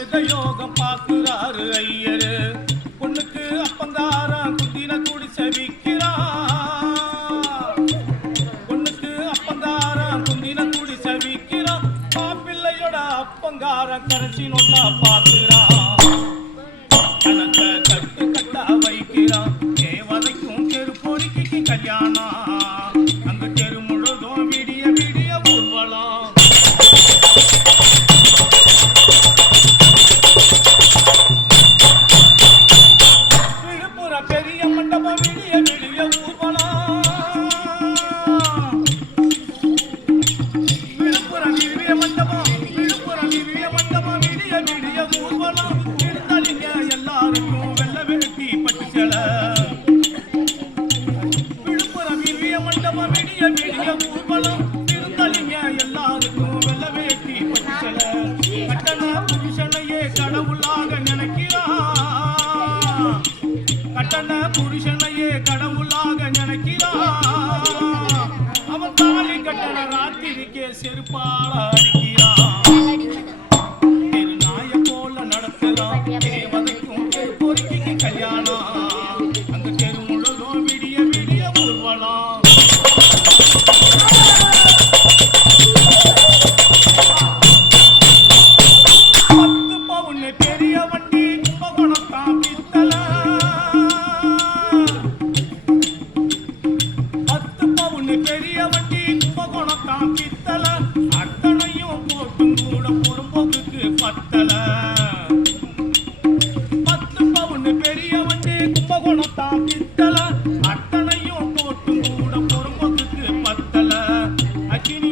அமிர்த யோகம் பார்க்கிறாரு ஐயரு. பொண்ணுக்கு அப்பந்தாரா குத்தின குடி செவிக்கிறார். பொண்ணுக்கு அப்பந்தாரா குந்தின குடி செவிக்கிறார். மாப்பிள்ளையோட அப்பங்காரன் கரைச்சி நோட்டா பார்க்கிறார். மண்டபம் விடிய விடிய ஊர்வலம் விழுப்புரம் விடிய மண்டபம் விழுப்புரம் விடிய மண்டபம் விடிய விடிய ஊர்வலம். விழுந்தளிங்க எல்லாருக்கும் வெள்ள ராத்திரிக்கே செருப்பாள அடிக்கி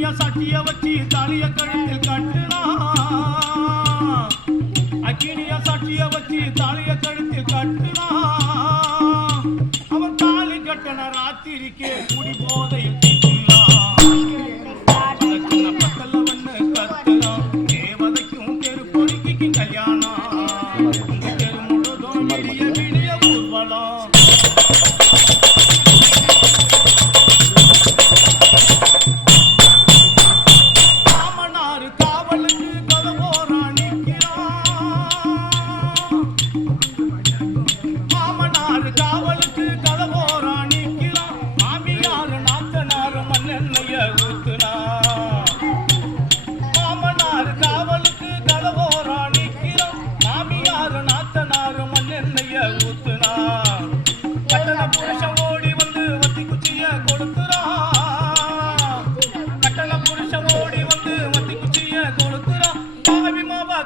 கையில சட்டிய வச்சு தாலிய கழுத்தில் கட்டுனா அக்கினிய சட்டிய வச்சு தாலிய கழுத்தில் கட்டுனா அவன் தாலி கட்டண ராத்திரிக்கே குடி போதையில்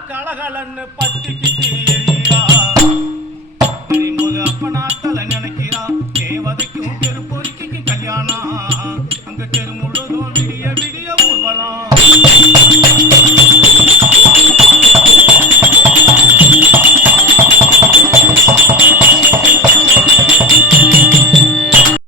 கலகலன்னு பத்திக்கிட்டு எரியா அப்பனா தலை நினைக்கிறா